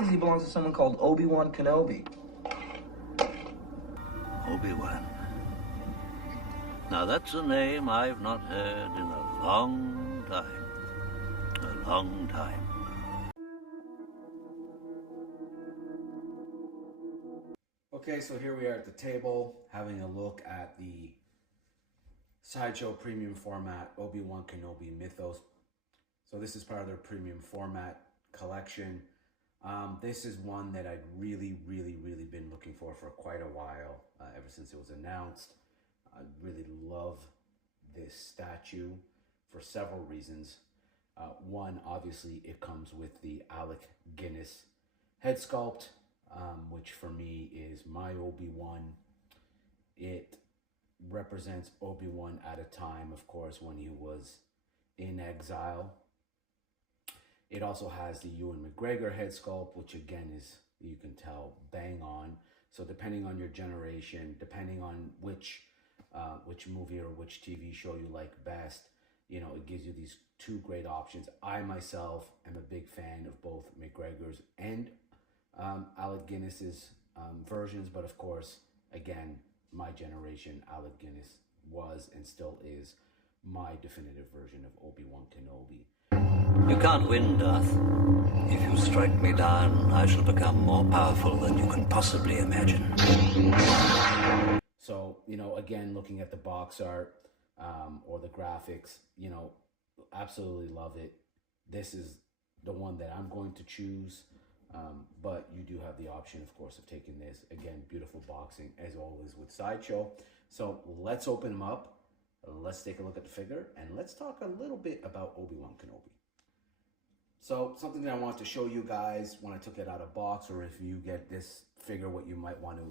because he belongs to someone called Obi Wan Kenobi. Obi Wan. Now that's a name I've not heard in a long time. A long time. Okay, so here we are at the table having a look at the Sideshow premium format Obi Wan Kenobi Mythos. So this is part of their premium format collection. This is one that I'd really been looking for quite a while, ever since it was announced. I really love this statue for several reasons. One, obviously, it comes with the Alec Guinness head sculpt, which for me is my Obi-Wan. It represents Obi-Wan at a time, of course, when he was in exile. It also has the Ewan McGregor head sculpt, which again is, you can tell, bang on. So depending on your generation, depending on which movie or which TV show you like best, you know, it gives you these two great options. I myself am a big fan of both McGregor's and Alec Guinness's versions, but of course, again, my generation, Alec Guinness was and still is my definitive version of Obi-Wan Kenobi. You can't win, Darth. If you strike me down, I shall become more powerful than you can possibly imagine. So, you know, again, looking at the box art or the graphics, you know, absolutely love it. This is the one that I'm going to choose, but you do have the option, of course, of taking this. Again, beautiful boxing, as always, with Sideshow. So let's open them up. Let's take a look at the figure, and let's talk a little bit about Obi-Wan Kenobi. So something that I want to show you guys when I took it out of box, or if you get this figure, what you might want to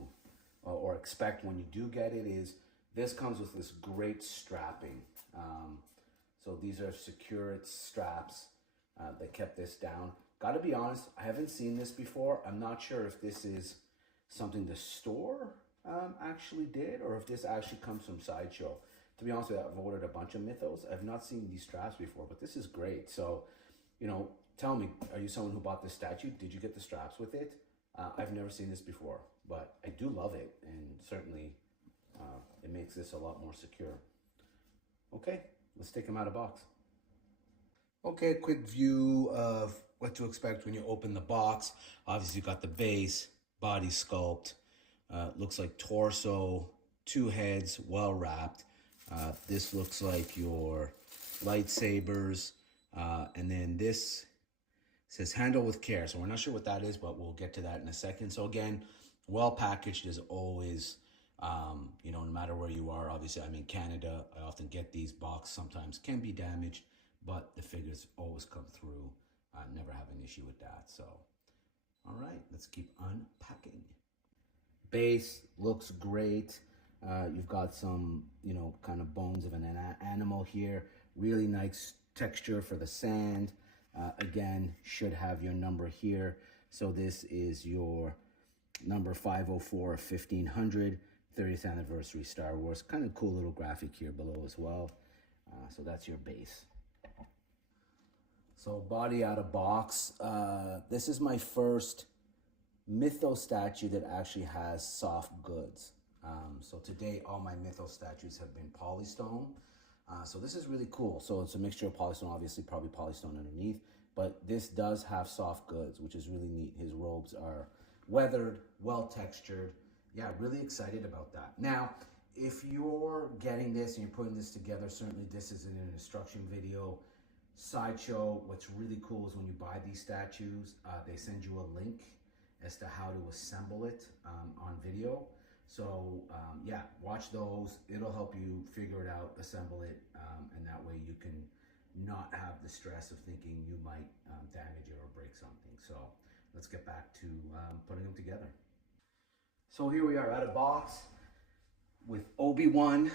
or expect when you do get it, is this comes with this great strapping. So these are secure straps that kept this down. Got to be honest, I haven't seen this before. I'm not sure if this is something the store actually did, or if this actually comes from Sideshow. To be honest with you, I've ordered a bunch of Mythos. I've not seen these straps before, but this is great. So, you know, tell me, are you someone who bought this statue? Did you get the straps with it? I've never seen this before, but I do love it, and certainly it makes this a lot more secure. Okay, let's take them out of box. Okay, quick view of what to expect when you open the box. Obviously, you got the base, body sculpt, looks like torso, two heads, well wrapped. This looks like your lightsabers, and then this says handle with care. So we're not sure what that is, but we'll get to that in a second. So again, well packaged as always. You know, no matter where you are, obviously I'm in Canada. I often get these boxes, sometimes can be damaged, but the figures always come through. I never have an issue with that. So, all right, let's keep unpacking. Base looks great. You've got some, you know, kind of bones of an animal here. Really nice texture for the sand. Again, should have your number here. So this is your number 504 of 1500, 30th anniversary Star Wars. Kind of cool little graphic here below as well. So that's your base. So body out of box. This is my first Mythos statue that actually has soft goods. So today, all my Mythos statues have been polystone. So this is really cool. So it's a mixture of polystone, obviously probably polystone underneath, but this does have soft goods, which is really neat. His robes are weathered, well textured. Yeah, really excited about that. Now, if you're getting this and you're putting this together, certainly this is in an instruction video. Sideshow, what's really cool is when you buy these statues, they send you a link as to how to assemble it on video. So yeah, watch those. It'll help you figure it out, assemble it, and that way you can not have the stress of thinking you might damage it or break something. So let's get back to putting them together. So here we are out of box with Obi Wan,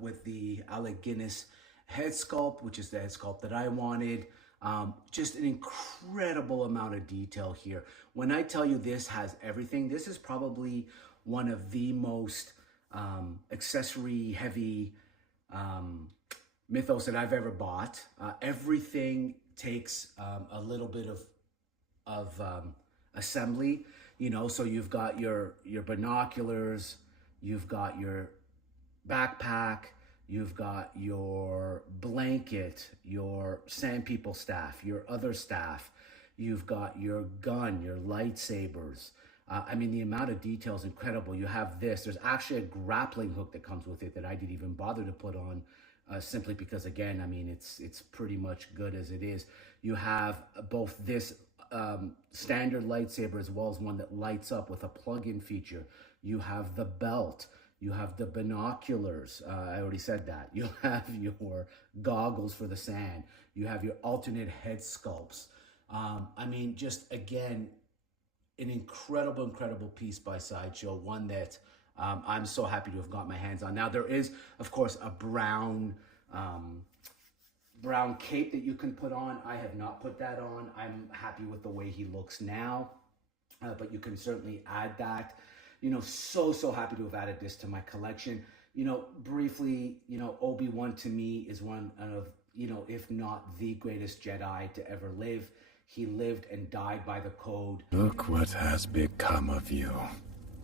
with the Alec Guinness head sculpt, which is the head sculpt that I wanted. Just an incredible amount of detail here. When I tell you this has everything, this is probably one of the most accessory heavy Mythos that I've ever bought. Everything takes a little bit of assembly, you know, so you've got your binoculars, you've got your backpack, you've got your blanket, your Sand People staff, your other staff, you've got your gun, your lightsabers. I mean, the amount of detail is incredible. You have this. There's actually a grappling hook that comes with it that I didn't even bother to put on, simply because, again, I mean, it's pretty much good as it is. You have both this standard lightsaber as well as one that lights up with a plug-in feature. You have the belt. You have the binoculars. I already said that. You have your goggles for the sand. You have your alternate head sculpts. I mean, just again, an incredible piece by Sideshow. One that I'm so happy to have got my hands on. Now, there is, of course, a brown cape that you can put on. I have not put that on. I'm happy with the way he looks now, but you can certainly add that. You know, so happy to have added this to my collection. You know, briefly, you know, Obi Wan to me is one of, you know, if not the greatest Jedi to ever live. He lived and died by the code. Look what has become of you.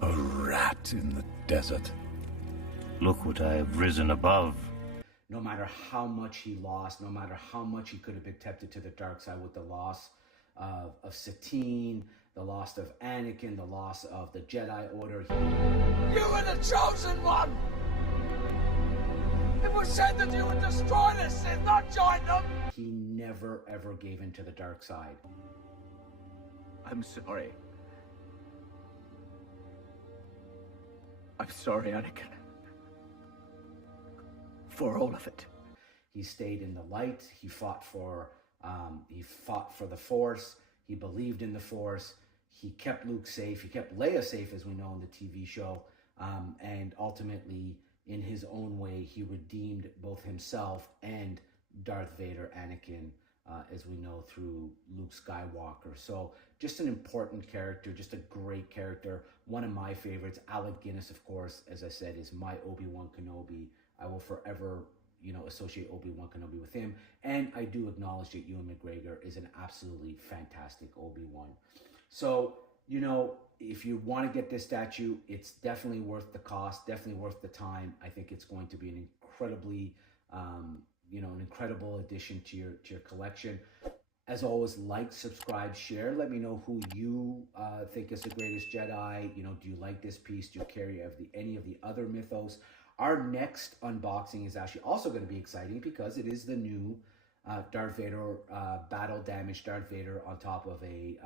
A rat in the desert. Look what I have risen above. No matter how much he lost, no matter how much he could have been tempted to the dark side with the loss of Satine, the loss of Anakin, the loss of the Jedi Order. You were the chosen one! It was said that you would destroy the Sith, not join them! He never ever gave in to the dark side. I'm sorry. I'm sorry, Anakin. For all of it. He stayed in the light. He fought for the Force. He believed in the Force. He kept Luke safe. He kept Leia safe, as we know in the TV show. And ultimately, in his own way, he redeemed both himself and Darth Vader, Anakin, as we know through Luke Skywalker. So just an important character, just a great character. One of my favorites. Alec Guinness, of course, as I said, is my Obi Wan Kenobi. I will forever, you know, associate Obi Wan Kenobi with him. And I do acknowledge that Ewan McGregor is an absolutely fantastic Obi Wan. So, you know, if you want to get this statue, it's definitely worth the cost, definitely worth the time. I think it's going to be an incredibly, you know, an incredible addition to your collection. As always, like, subscribe, share. Let me know who you think is the greatest Jedi. You know, do you like this piece? Do you carry any of the other Mythos? Our next unboxing is actually also going to be exciting because it is the new Darth Vader, battle damaged Darth Vader on top of a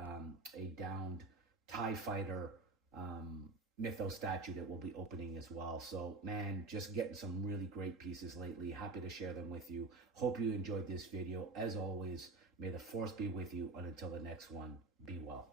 downed TIE fighter Mythos statue that we'll be opening as well. So, man, just getting some really great pieces lately. Happy to share them with you. Hope you enjoyed this video. As always, may the Force be with you, and until the next one, be well.